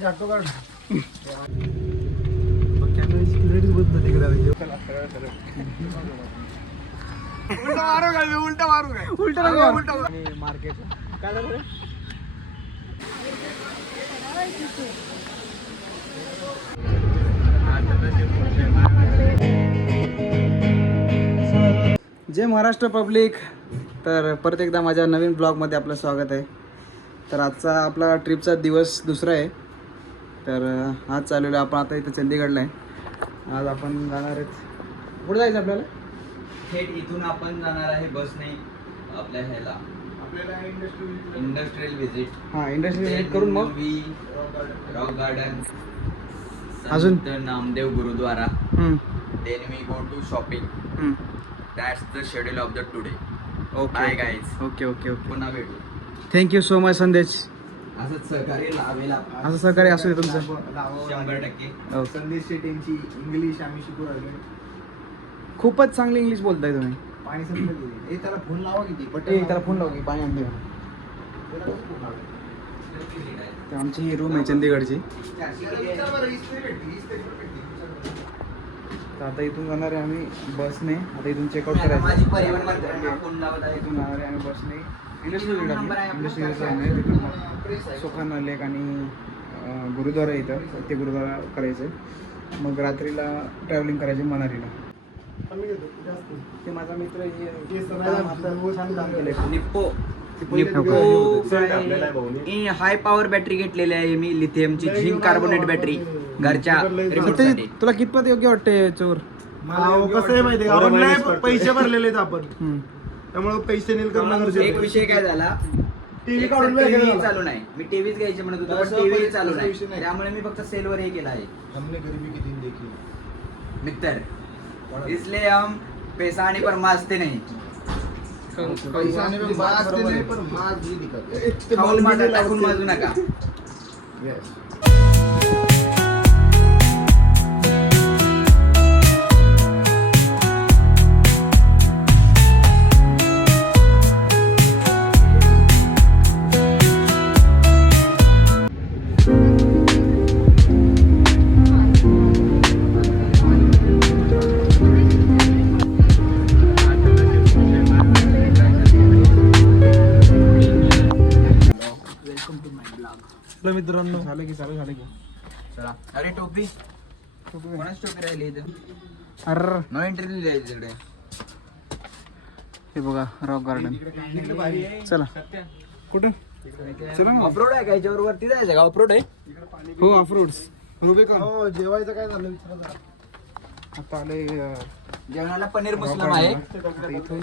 जातो काढ उलटा मारू मार्केट काय झालं जय महाराष्ट्र पब्लिक. तर परत एकदा माझ्या नवीन ब्लॉगमध्ये आपलं स्वागत आहे. तर आजचा आपला ट्रिपचा दिवस दुसरा आहे. तर आज चाललेलो आपण आता इथं चंदीगडला आहे. आज आपण जाणार आहेत. कुठे जायचं आपल्याला? थेट इथून आपण जाणार आहे बसने आपल्या ह्याला इंडस्ट्रियल विजिट. हां, इंडस्ट्रियल विजिट करून मग रॉक गार्डन, अजून Namdev Gurudwara. Then we go to shopping. That's the schedule of the today. Bye guys. Okay okay okay. पुन्हा भेटू. थँक्यू सो मच संदेश. असंच सहकार्य लावेल. असं सहकार्य असू दे तुमचं 100%. संदेश शेटेंची इंग्लिश आम्ही शिकू राहिलो. खूपच चांगली इंग्लिश बोलताय तुम्ही. पाणी समजलं. त्याला फोन लावा किती त्याला फोन लावा की पाणी आणते. आमची ही रूम आहे चंदीगडची. तर आता इथून जाणार आहे आम्ही बसने. आता इथून चेकआउट करायचं. इथून जाणार आहे आम्ही बसने. इंडस्ट्रियल तिथून सुखाना लेक आणि गुरुद्वारा इथं ते गुरुद्वारा करायचं. मग रात्रीला ट्रॅव्हलिंग करायची मनालीला. ते माझा मित्र हाय पॉवर बॅटरी घेतलेली आहे मी, लिथियमची झिंक कार्बोनेट बॅटरी घरच्या. तुला कितपत योग्य वाटते चोर? कसं आहे माहिती आहे, पैसे भरलेले आहेत आपण, त्यामुळे पैसे नील करणं. एक विषय काय झाला, टीव्ही काढून टीव्ही चालू नाही. मी टीव्हीच घ्यायची म्हणत होतो पण टीव्ही चालू नाही. त्यामुळे मी फक्त सेलवर हे केला आहे. हमने गरीबी कितनी देखी मित्र, इसलिए हम पैसा आने पर माजते नहीं. पैसा आने में माजते नहीं पर माज ही दिखत. खाऊन माझा टाकून माजू नका. मित्रांनो झालं की चालू झालं की चला. अरे टोपी कोणाच टोपी राहिली इथं? अरे नो एंट्री द्यायची तिकडे. हे बघा रॉक गार्डन. चला कुठं चला ना. ऑफरोड आहे का याच्यावर? वरती जायचं का? ऑफरोड आहे. हो ऑफरोड्स. रुबेकॉन. हो, जेवायचं काय झालं विचारा. आता आले जेवणाला पनीर मुसलम आहे. इथून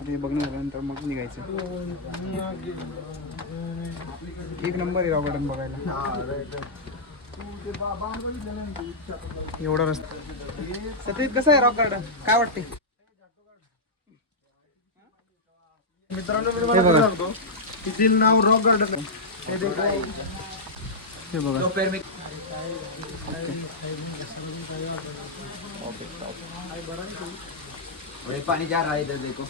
आणि बघणं झाल्यानंतर मग निघायचं. एक नंबर आहे रॉक गार्डन बघायला. एवढा रस्ता. सतीश कसं आहे रॉक गार्डन? काय वाटते मित्रांनो? मी तुम्हाला सांगतो तिथे नाव रॉक गार्डन. हे बघा. दोपहर में और पानी जा रहा है इधर देखो.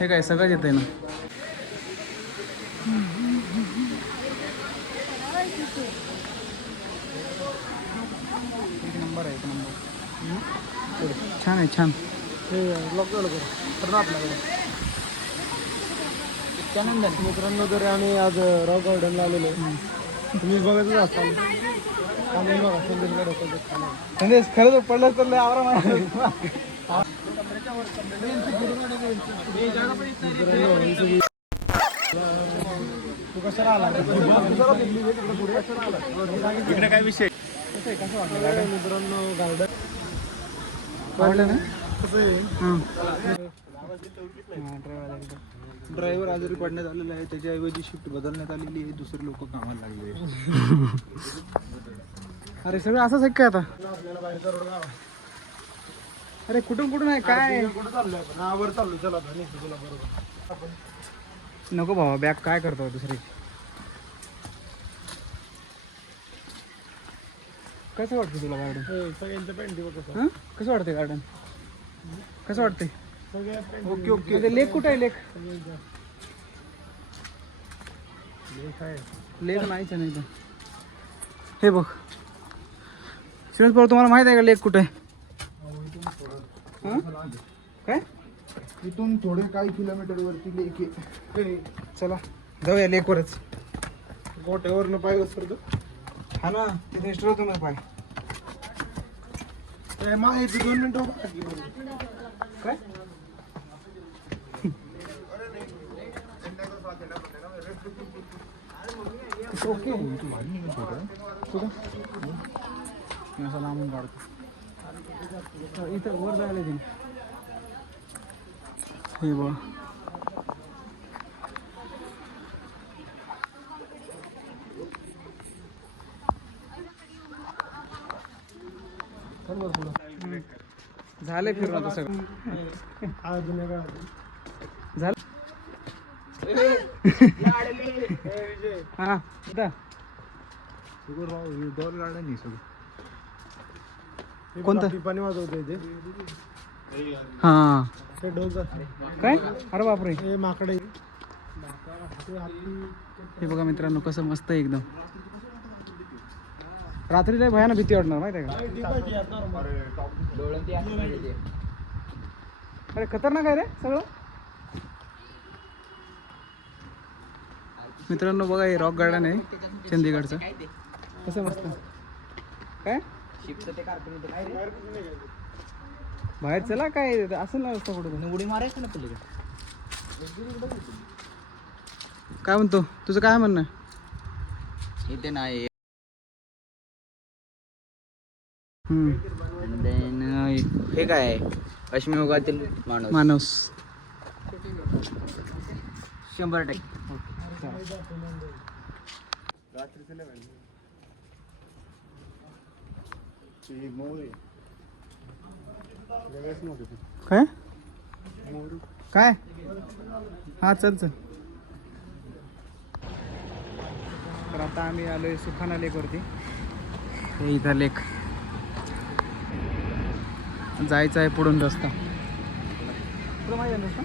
हे काय सगळं येत आहे ना. एक नंबर आहे. एक नंबर. छान आहे छान. त्यानंतर मित्रांनो जर आम्ही आज रॉक गार्डनला आलेलो तुम्ही बघतच असाल. संदेश खरंच पडलं तर लय आवरा मला. तू कशाला आला? इकडे काय विषय? कसं वाटलं मित्रांनो गार्डन? आवडलं ना? कसं आहे, ड्रायव्हर आजारी पडण्यात आलेला आहे. त्याच्याऐवजी शिफ्ट बदलण्यात आलेली आहे. दुसरे लोक कामाला लागले. अरे सगळं असंच आहे का आता? आपल्याला बाहेरचा रोड गावा. अरे कुठून कुठून आहे काय? कुठं चाललोय आपण? हा, वर चाललोय. चला आता नाही तुला बरोबर आपण. नको भावा, बॅग काय करतो दुसरी. कसं वाटतं तुला गार्डन? सगळ्यांचं पॅन्टी बघ कसं. हां कसं वाटतंय गार्डन? कसं वाटतंय? सगळ्या पॅन्टी ओके ओके. ते लेक कुठं आहे? लेक आहे. लेक नाहीच आहे नाही तर. हे बघ श्रीनिवास भाऊ, तुम्हाला माहित आहे का लेक कुठे आहे? हां काय? इथून थोडे काही किलोमीटर वरती लेक आहे. चला जाऊया लेकवरच. गोट्यावरनं पाय घसरतो. हा ना तिथे स्टोर तुम्हाला पाय माहिती 2 मिनिटं काय? ओके कुठं मी असं लांबून काढतो. इथं वर जायला दे. हे बघ झालंय फिरून आता सगळं. हा जुन्या काळात. झालं हा इथं डॉल गार्डन आहे सगळं. कोणतं? पाणी वाजवतोय ते. हा ते डोंगर. काय? अरे बापरे. हे माकडे. हे बघा मित्रांनो कसं मस्त आहे एकदम. रात्रीला भयानक भीती वाटणार माहिती आहे का? अरे खतरनाक आहे रे सगळं. मित्रांनो बघा हे रॉक गार्डन आहे चंदीगडचं. कसं मस्त काय बाहेर चला काय असेल ना रस्ता कुठं उडी मारायचं ना पलीकडे. काय म्हणतो तुझं काय म्हणणं? इथे नाही. हे काय आहे? पश्चिम युगातील माणूस 100%. काय काय हा चल चल. तर आता आम्ही आलोय सुखाना लेकवरती. हे इथं लेक जायचं आहे पुढून रस्ता. तुला माहिती आहे रस्ता?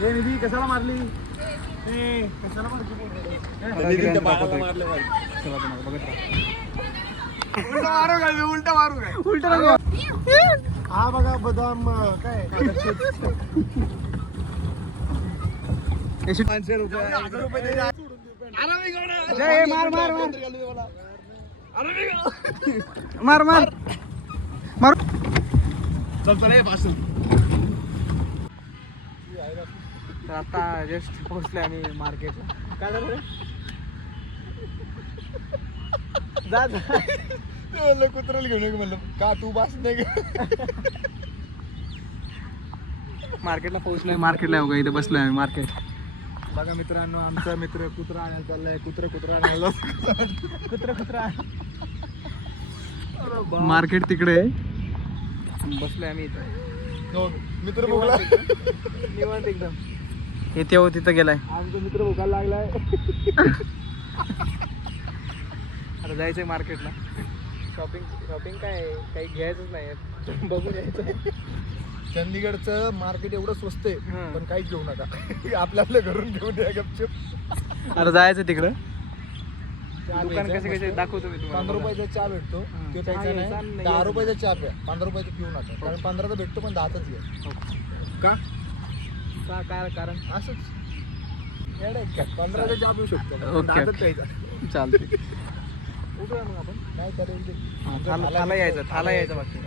हे निधी कशाला मारली? कशाला मारली? चला तुम्हाला बघत राहा. उलटा मारू काय? हा बघा बदाम काय मार मार मार मार मार मार. तर आता जस्ट पोहोचले आम्ही मार्केटला. काय झालं रे? जा जा. कुत्र्याला घेऊन ये म्हणलं का तू बस नाही. मार्केटला पोहोचलोय. मार्केटला बघा इथे बसलोय आम्ही मार्केट. बघा मित्रांनो आमचा मित्र कुत्रा आणायला चाललाय. कुत्रा आणायला कुत्रा मार्केट तिकडे आहे. बसलोय आम्ही इथे. मित्र भोगला निवांत एकदम. येते हो तिथं गेलाय आमचा मित्र भोगायला लागलाय. आता जायचंय मार्केटला. शॉपिंग काय काही घ्यायचंच नाही. बघून यायचं. चंदीगडचं मार्केट एवढं स्वस्त आहे पण काहीच घेऊ नका. आपल्या घरून घेऊन या गपचूप. आता जायचं तिकडं. दुकान कसे दाखवतो मी तुम्हाला. 15 रुपयाचा चहा भेटतो ते प्यायचा नाही. 10 रुपयाचा चहा प्या. 15 रुपयाचा पिऊ नका. कारण 15चा भेटतो पण 10चाच घ्या. का काय कारण असंच 15चा चहा पिऊ शकतो. 10चाच प्यायचा. चालते. उठूया मग आपण काय करेल ते. थाला यायचा बाकी.